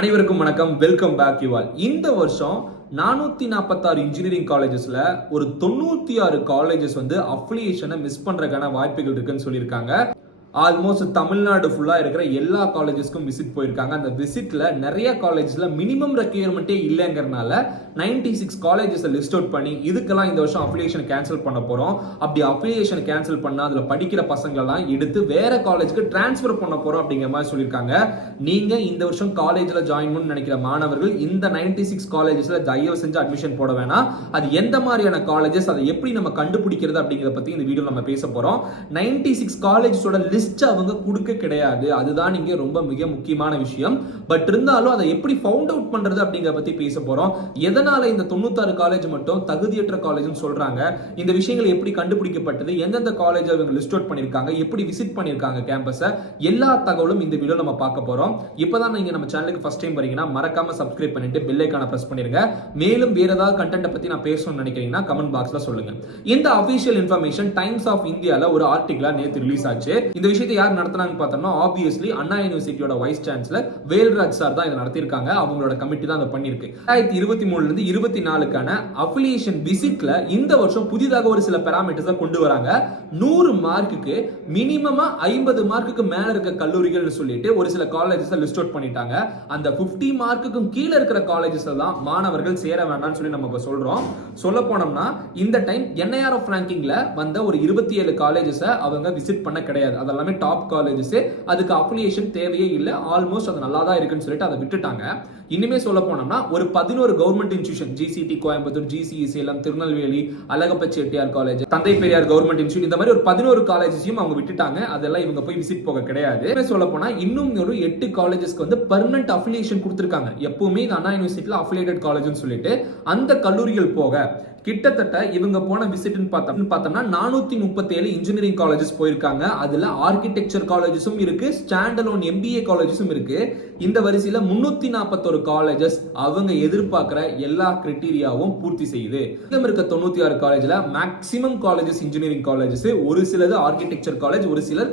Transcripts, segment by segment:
அனைவருக்கும் வணக்கம். Welcome back you all. இந்த வருஷம் 446 இன்ஜினியரிங் காலேஜஸ்ல ஒரு 96 காலேஜஸ் அஃபிலியேஷனை மிஸ் பண்றதுக்கான வாய்ப்புகள் இருக்குன்னு சொல்லியிருக்காங்க. ஆல்மோஸ்ட் தமிழ்நாடு ஃபுல்லா இருக்கிற எல்லா காலேஜஸ்க்கும் விசிட் போயிருக்காங்க. அந்த விசிட்ல நிறைய காலேஜஸ்ல மினிமம் ரெக்யர்மெண்டே இல்லைங்கிறனால 96 காலேஜஸ் லிஸ்ட் அவுட் பண்ணி இதுக்கெல்லாம் இந்த வருஷம் அஃபிலியேஷன் கேன்சல் பண்ண போறோம். அப்படி அஃபிலியேஷன் கேன்சல் பண்ணா அதுல படிக்கிற பசங்களெல்லாம் எடுத்து வேற காலேஜுக்கு டிரான்ஸ்ஃபர் பண்ண போறோம் அப்படிங்கிற மாதிரி சொல்லியிருக்காங்க. நீங்க இந்த வருஷம் காலேஜ்ல ஜாயின் பண்ண நினைக்கிற மாணவர்கள் இந்த 96 காலேஜஸ்ல தயவு செஞ்சு அட்மிஷன் போட வேணாம். அது எந்த மாதிரியான காலேஜஸ், அதை எப்படி நம்ம கண்டுபிடிக்கிறது அப்படிங்கிறத பத்தி இந்த வீடியோ நம்ம பேச போறோம். 96 காலேஜஸோட லிஸ்ட் அவங்க கொடுக்க கிடையாது. அதுதான் இங்க ரொம்ப மிக முக்கியமான விஷயம். பட் இருந்தாலும் அதை எப்படி ஃபவுண்ட் அவுட் பண்றது அப்படிங்கறத பத்தி பேச போறோம். எதனால இந்த 96 காலேஜ் மட்டும் தகுதியற்ற காலேஜ்னு சொல்றாங்க, இந்த விஷயங்கள் எப்படி கண்டுபிடிக்கப்பட்டது, எந்தெந்த காலேஜ் அவங்க லிஸ்ட் அவுட் பண்ணிருக்காங்க, எப்படி விசிட் பண்ணிருக்காங்க கேம்பஸை, எல்லா தகவலும் இந்த வீடியோ நம்ம பார்க்க போறோம். இப்பதான் நீங்க நம்ம சேனலுக்கு ஃபர்ஸ்ட் டைம் வரீங்கன்னா மறக்காம சப்ஸ்கிரைப் பண்ணிட்டு பெல் ஐகானை பிரஸ் பண்ணிருங்க. மேலும் வேற ஏதாவது கண்டென்ட் பத்தி நான் பேசணும்னு நினைக்கிறீங்கன்னா கமெண்ட் பாக்ஸ்ல சொல்லுங்க. இந்த அபிஷியல் இன்ஃபர்மேஷன் டைம்ஸ் ஆஃப் இந்தியால ஒரு ஆர்டிகிளா நேத்து ரிலீஸ் ஆச்சு. இந்த விஷயத்தை யார் நடத்துனாங்க பார்த்தோம்னா ஆப்வியஸ்லி அண்ணா யூனிவர்சிட்டியோட வைஸ் சான்சலர் வேல்ராஜ் சார் தான் இதை நடத்திருக்காங்க. அவங்களோட கமிட்டி தான் அதை பண்ணிருக்கு. 2023 இருந்து 24க்கான அஃபிலியேஷன் விசிட்ல இந்த வருஷம் புதிதாக ஒரு சில பாராமீட்டர்ஸ் கொண்டு வராங்க. 100 மார்க்குக்கு மினிமமா 50 மார்க்குக்கு மேல இருக்க கல்லூரிகள்னு சொல்லிட்டு ஒரு சில காலேஜஸ் லிஸ்ட் அவுட் பண்ணிட்டாங்க. அந்த 50 மார்க்குக்கும் கீழே இருக்கிற காலேஜஸ் தான் மாணவர்கள் சேர வேண்டாம்னு சொல்லி நம்ம சொல்றோம். சொல்ல போனோம்னா இந்த டைம் NIRF ரேங்கிங்ல வந்த ஒரு 27 காலேஜஸ் அவங்க விசிட் பண்ண கிடையாது. அதெல்லாமே டாப் காலேஜஸ். அதுக்கு அஃபிலியேஷன் தேவையே இல்லை. ஆல்மோஸ்ட் அது நல்லா தான் இருக்குன்னு சொல்லிட்டு அதை விட்டுட்டாங்க. இனிமே சொல்ல போனோம்னா ஒரு 11 government institution, GCT Coimbatore, GCE Salem, Tirunelveli, Alagappa Chettiar college, தந்தை பெரியார் கவர்மெண்ட் இன்ஸ்டிடியூட், இந்த மாதிரி ஒரு 11 காலேஜஸையும் அவங்க விட்டுட்டாங்க. அதெல்லாம் இவங்க போய் விசிட் போக கிடையாது. சொல்ல போனா இன்னும் ஒரு 8 காலேஜஸ்க்கு பெர்மனன்ட் அஃபிலியேஷன் கொடுத்திருக்காங்க. எப்பவுமே இந்த அண்ணா யூனிவர்சிட்டியில அஃபிலியேட்டட் காலேஜ்னு சொல்லிட்டு அந்த கல்லூரிகள் போக கிட்டத்தட்ட இவங்க போன விசிட்னு பார்த்தோம்னா 437 இன்ஜினியரிங் காலேஜஸ் போயிருக்காங்க. அதுல ஆர்கிடெக்சர் காலேஜஸும் இருக்கு, ஸ்டாண்ட் அலோன் MBA காலேஜஸும் இருக்கு. இந்த வரிசையில 341 காலேஜஸ் அவங்க எதிர்பார்க்கிற எல்லா கிரைட்டீரியாவும் பூர்த்தி செய்யுது. இன்னும் இருக்க 96 காலேஜ்ல மேக்ஸிமம் காலேஜஸ் இன்ஜினியரிங் காலேஜஸ், ஒரு சிலது ஆர்கிடெக்சர் காலேஜ், ஒரு சிலர்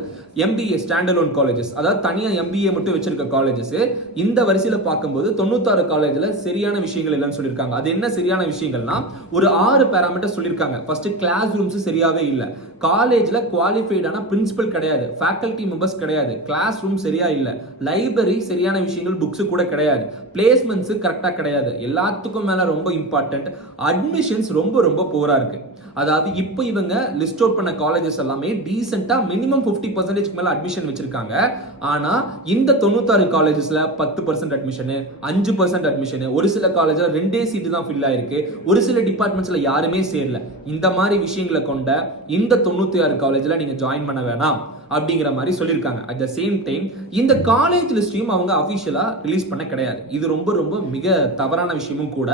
MBA ஸ்டாண்ட் அலோன் காலேஜஸ், அதாவது தனியா MBA மட்டும் வச்சிருக்க காலேஜஸ். இந்த வரிசையில பார்க்கும்போது 96 காலேஜ்ல சரியான விஷயங்கள் இல்லைன்னு சொல்லியிருக்காங்க. அது என்ன சரியான விஷயங்கள்னா ஒரு 6 பாராமீட்டர் சொல்லிருக்காங்க. ஃபர்ஸ்ட், கிளாஸ் ரூம்ஸ் சரியாவே இல்ல. காலேஜ்ல குவாலிஃபைடான பிரின்சிபல் கிடையாது, ஃபேக்கல்டி மெம்பர்ஸ் கிடையாது, கிளாஸ் ரூம் சரியா இல்ல, லைப்ரரி சரியான விஷயங்கள் புக்ஸ் கூட கிடையாது, பிளேஸ்மெண்ட்ஸ் கரெக்டா கிடையாது. எல்லாத்துக்கும் மேல ரொம்ப இம்பார்ட்டன்ட், அட்மிஷன்ஸ் ரொம்ப ரொம்ப போரா இருக்கு. அதாவது இப்போ இவங்க லிஸ்ட் அவுட் பண்ண காலேஜஸ் எல்லாமே டீசென்ட்டா மினிமம் 50% மேல அட்மிஷன் வச்சிருக்காங்க. ஆனா இந்த 96 காலேஜஸ்ல 10% அட்மிஷன், 5% அட்மிஷன், ஒரு சில காலேஜ்ல 2 சீட் தான் ஃபில் ஆயிருக்கு, ஒரு சில டிபார்ட்மெண்ட்ஸ்ல யாருமே சேரல. இந்த மாதிரி விஷயங்களை கொண்ட இந்த 96 காலேஜ்ல நீங்க ஜாயின் பண்ண வேணாம் அப்படிங்கிற மாதிரி சொல்லியிருக்காங்க. அட் த சேம் டைம் இந்த காலேஜ் லிஸ்டையும் அவங்க அபிஷியலா ரிலீஸ் பண்ண கிடையாது. இது ரொம்ப ரொம்ப மிக தவறான விஷயமும் கூட.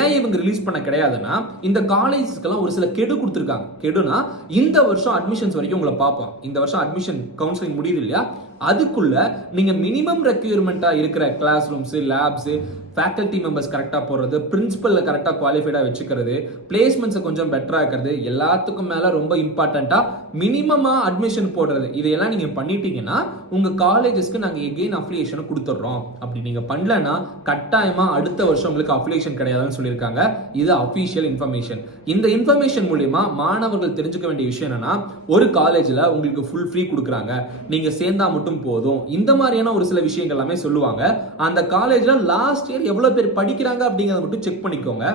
ஏன் இவங்க ரிலீஸ் பண்ண கிடையாதுன்னா இந்த காலேஜஸ்க்கெல்லாம் ஒரு சில கெடு கொடுத்துருக்காங்க. கெடுனா இந்த வருஷம் அட்மிஷன்ஸ் வரைக்கும் உங்களை பார்ப்போம். இந்த வருஷம் அட்மிஷன் கவுன்சிலிங் முடியுது இல்லையா, அதுக்குள்ள நீங்க மினிமம் ரெக்யர்மெண்டா இருக்கிற class rooms, labs, faculty members கரெக்டா போடுறது, பிரின்சிபல் கரெக்டா குவாலிஃபைடா வச்சுக்கிறது, பிளேஸ்மெண்ட்ஸ் கொஞ்சம் பெட்டரா இருக்கிறது, எல்லாத்துக்கும் மேல ரொம்ப இம்பார்ட்டன்டா மினிமமா அட்மிஷன் போடுறது, இதையெல்லாம் நீங்க பண்ணிட்டீங்கன்னா உங்க காலேஜஸ்க்கு நாங்க எகெயின் அஃபிலியேஷன் கொடுத்துறோம். அப்படி நீங்க பண்ணலன்னா கட்டாயமா அடுத்த வருஷம் உங்களுக்கு அஃபிலியேஷன் கிடையாதுன்னு சொல்லியிருக்காங்க. இது அபிஷியல் இன்ஃபர்மேஷன். இந்த இன்ஃபர்மேஷன் மூலமா மாணவர்கள் தெரிஞ்சுக்க வேண்டிய விஷயம் என்னன்னா, ஒரு காலேஜ்ல உங்களுக்கு ஃபுல் ஃப்ரீ கொடுக்குறாங்க, நீங்க சேர்ந்தா மட்டும் போதும், இந்த மாதிரியான ஒரு சில விஷயங்கள் எல்லாமே சொல்லுவாங்க. அந்த காலேஜ்ல லாஸ்ட் இயர் எவ்வளவு பேர் படிக்கிறாங்க அப்படிங்கறத மட்டும் செக் பண்ணிக்கோங்க.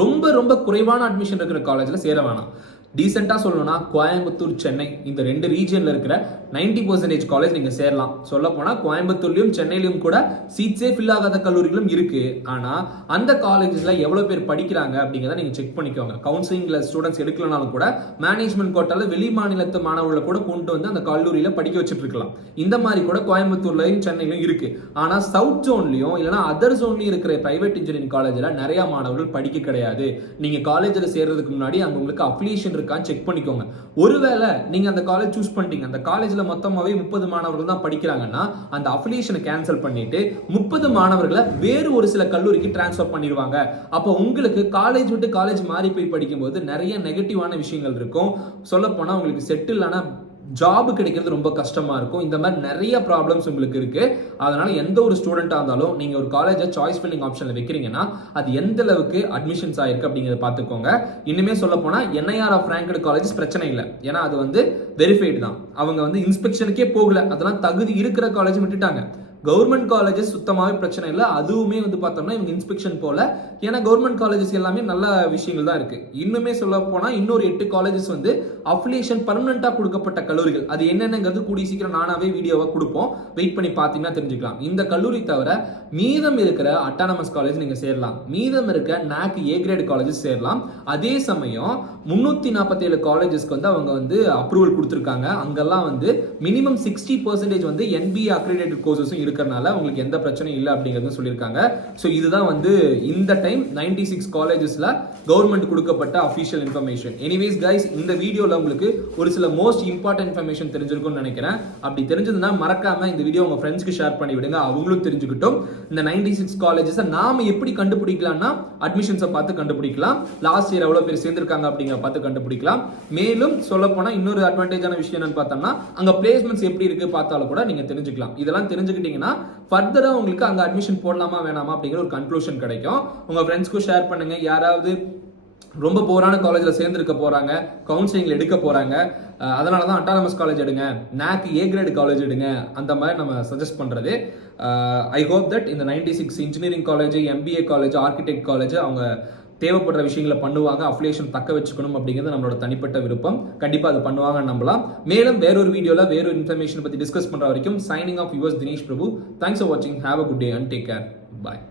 ரொம்ப ரொம்ப குறைவான அட்மிஷன் இருக்கிற காலேஜ்ல சேர வேணாம். டீசெண்டா சொல்லணும்னா கோயம்புத்தூர், சென்னை இந்த 2 ரீஜியன்ல இருக்கிற 90% காலேஜ் நீங்க சேரலாம். சொல்ல போனா கோயம்புத்தூர்லயும் சென்னையிலும் கூட சீட்ஸே ஃபில் ஆகாத கல்லூரிகளும் இருக்கு. ஆனா அந்த காலேஜஸ்ல எவ்வளவு பேர் படிக்கிறாங்க அப்படிங்கறத நீங்க செக் பண்ணிக்கோங்க. கவுன்சிலிங்ல ஸ்டூடெண்ட்ஸ் எடுக்கலனாலும் கூட மேனேஜ்மெண்ட் கோட்டால வெளி மாநிலத்து மாணவர்களை கூட கொண்டு வந்து அந்த கல்லூரியில படிக்க வச்சுட்டு இருக்கலாம். இந்த மாதிரி கூட கோயம்புத்தூர்லயும் சென்னையிலும் இருக்கு. ஆனா சவுத் ஜோன்லயும் இல்லைன்னா அதர் ஜோன்லயும் இருக்கிற பிரைவேட் இன்ஜினியரிங் காலேஜ்ல நிறைய மாணவர்கள் படிக்க கிடையாது. நீங்க காலேஜ்ல சேர்றதுக்கு முன்னாடி அங்க உங்களுக்கு அஃபிலியேஷன் செக் பண்ணிக்கோங்க. ஒருவேளை நீங்க அந்த காலேஜ் சூஸ் பண்ணிட்டீங்க, அந்த காலேஜ்ல மொத்தமாவே 30 மாணவர்கள் தான் படிக்கிறாங்கன்னா அந்த அஃபிலியேஷனை கேன்சல் பண்ணிட்டு 30 மாணவர்களை வேறு ஒரு சில கல்லூரிக்கு டிரான்ஸ்ஃபர் பண்ணிடுவாங்க. அப்போ உங்களுக்கு காலேஜ் விட்டு காலேஜ் மாறி போய் படிக்கும்போது நிறைய நெகட்டிவான விஷயங்கள் இருக்கும். சொல்ல போனா உங்களுக்கு செட்டில் ஆன ஜாப் கிடைக்கிறது ரொம்ப கஷ்டமா இருக்கும். இந்த மாதிரி நிறைய ப்ராப்ளம்ஸ் உங்களுக்கு இருக்கு. அதனால எந்த ஒரு ஸ்டூடெண்டா இருந்தாலும் நீங்க ஒரு காலேஜை சாய்ஸ் ஃபில்லிங் ஆப்ஷன்ல வைக்கிறீங்கன்னா அது எந்த அளவுக்கு அட்மிஷன்ஸ் ஆயிருக்கு அப்படிங்கறத பாத்துக்கோங்க. இன்னுமே சொல்ல போனா NIR ஆஃப் ரேங்க்டு காலேஜஸ் பிரச்சனை இல்லை, ஏன்னா அது வந்து வெரிஃபைடு தான். அவங்க வந்து இன்ஸ்பெக்ஷனுக்கே போகல, அதெல்லாம் தகுதி இருக்கிற காலேஜ் விட்டுட்டாங்க. கவர்மெண்ட் காலேஜஸ் சுத்தமாகவே பிரச்சனை இல்லை, அதுவுமே வந்து பார்த்தோம்னா இவங்க இன்ஸ்பெக்ஷன் போல, ஏன்னா கவர்மெண்ட் காலேஜஸ் எல்லாமே நல்ல விஷயங்கள் தான் இருக்கு. இன்னுமே சொல்ல போனா இன்னொரு 8 காலேஜஸ் வந்து அஃபிலியேஷன் பர்மனண்டா கொடுக்கப்பட்ட கல்லூரிகள், அது என்னென்னங்கிறது கூடிய சீக்கிரம் நானாவே வீடியோவா கொடுப்போம், வெயிட் பண்ணி பார்த்தீங்கன்னா தெரிஞ்சுக்கலாம். இந்த கல்லூரி தவிர மீதம் இருக்கிற அட்டானமஸ் காலேஜ் நீங்க சேரலாம், மீதம் இருக்க NAC A கிரேட் காலேஜஸ் சேரலாம். அதே சமயம் 347 காலேஜஸ்க்கு வந்து அவங்க வந்து அப்ரூவல் கொடுத்துருக்காங்க. அங்கெல்லாம் வந்து மினிமம் 60% வந்து NBA அக்ரிடேட்டட் கோர்சஸும் இருக்கிறனால உங்களுக்கு எந்த பிரச்சனையும் இல்லை அப்படிங்கிறது சொல்லியிருக்காங்க. ஸோ இதுதான் வந்து இந்த டைம் 96 காலேஜஸ்ல கவர்மெண்ட் கொடுக்கப்பட்ட அஃபிஷியல் இன்ஃபர்மேஷன். எனிவேஸ் கைஸ், இந்த வீடியோல உங்களுக்கு ஒரு சில மோஸ்ட் இம்பார்ட்டன்ட் இன்ஃபர்மேஷன் தெரிஞ்சிருக்கும்னு நினைக்கிறேன். அப்படி தெரிஞ்சதுன்னா மறக்காம இந்த வீடியோ உங்க ஃப்ரெண்ட்ஸ்க்கு ஷேர் பண்ணி விடுங்க, அவங்களும் தெரிஞ்சுக்கிட்டும். இந்த 96 காலேஜஸ் நாம எப்படி கண்டுபிடிக்கலாம்னா அட்மிஷன்ஸை பார்த்து கண்டுபிடிக்கலாம், லாஸ்ட் இயர் எவ்வளவு பேர் சேர்ந்திருக்காங்க அப்படிங்கிற பார்த்து கண்டுபிடிக்கலாம். மேலும் சொல்ல போனா இன்னொரு அட்வான்டேஜான விஷயம் என்னன்னு பார்த்தோம்னா அங்க பிளேஸ்மெண்ட்ஸ் எப்படி இருக்கு பார்த்தாலும் கூட நீங்க தெரிஞ்சுக்கலாம். இதெல்லாம் தெரிஞ்சுக்கிட்டீங்கன்னா ஃபர்தரா உங்களுக்கு அங்க அட்மிஷன் போடலாமா வேணாமா அப்படிங்கிற ஒரு கன்க்ளூஷன் கிடைக்கும். உங்க ஃப்ரெண்ட்ஸ்க்கும் ஷேர் பண்ணுங்க. யாராவது ரொம்ப போரான காலேஜ்ல சேர்ந்துருக்க போறாங்க, கவுன்சிலிங்ல எடுக்க போறாங்க, அதனால தான் அட்டானமஸ் காலேஜ் எடுங்க, NAC A கிரேட் காலேஜ் எடுங்க, அந்த மாதிரி நம்ம சஜஸ்ட் பண்றது. ஐ ஹோப் தட் இந்த 96 engineering college, MBA college, architect college அவங்க தேவைப்படுற விஷயங்களை பண்ணுவாங்க. அஃபிலியேஷன் தக்க வச்சுக்கணும் அப்படிங்கிறது நம்மளோட தனிப்பட்ட விருப்பம். கண்டிப்பா அது பண்ணுவாங்கன்னு நம்பலாம். மேலும் வேறொரு வீடியோல வேறொரு இன்ஃபர்மேஷன் பத்தி டிஸ்கஸ் பண்ற வரைக்கும் signing off yours Dinesh Prabhu. Thanks for வாட்சிங். Have a good day and take care. Bye.